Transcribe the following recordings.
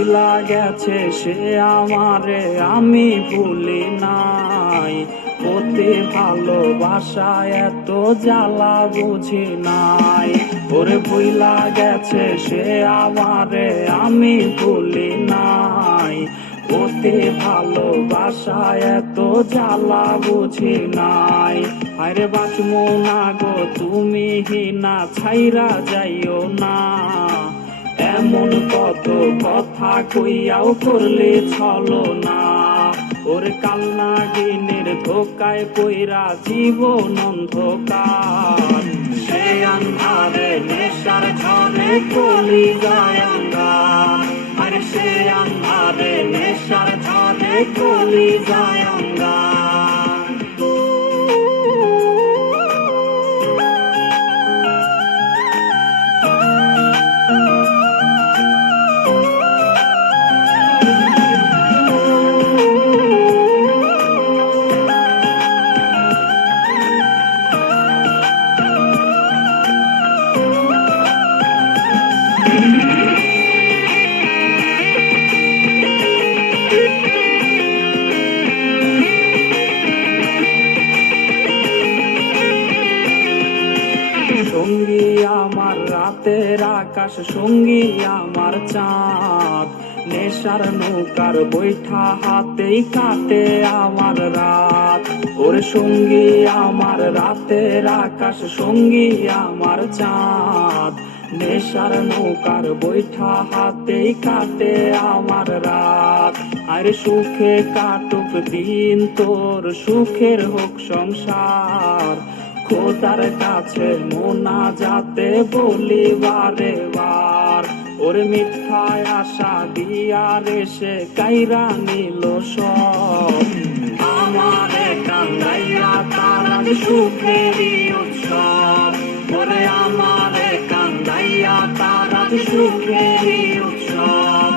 ভুইলা গেছে সে আমারে আমি ভুলি নাই, অতি ভালোবাসা এত জ্বালা বুঝি নাই। ওরে ভুইলা গেছে সে আমারে আমি ভুলি নাই, অতি ভালোবাসা এত জ্বালা বুঝি নাই। আরে বাঁচমো না গো তুমি হিনা ছাইরা যাইও না, এমন কত কথা কইয়াও করলে ছলো না। ওর কালনাগিনীর ধোকায় কইরা জীবন অন্ধকার, সে আন্ধারে নেশার ঝড়ে কলি যায় অঙ্গার। আরে সে আন্ধারে নেশার ঝড়ে কলি যায় অঙ্গার। সঙ্গী আমার রাতের আকাশ, সঙ্গী আমার চাঁদ, নেশার নৌকার বৈঠা হাতেই কাটে আমার রাত। ওরে সঙ্গী আমার রাতের আকাশ, সঙ্গী আমার চাঁদ, নেশার নৌকার বৈঠা হাতেই কাটে আমার রাত। আরে সুখে কাটুক দিন তোর, সুখের হোক সংসার, খোদার কাছে মোনাজাতে বলি বারে বার। ওরে মিথ্যায় আশা দিয়া রে সে কাইরা নিল সব, আমারে কান্দাইয়া তার আজ সুখেরই উৎসব। ওরে আমারে কান্দাইয়া তার আজ সুখেরই উৎসব।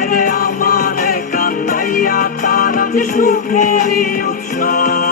আরে আমারে কান্দাইয়া তার আজ সুখেরই উৎসব।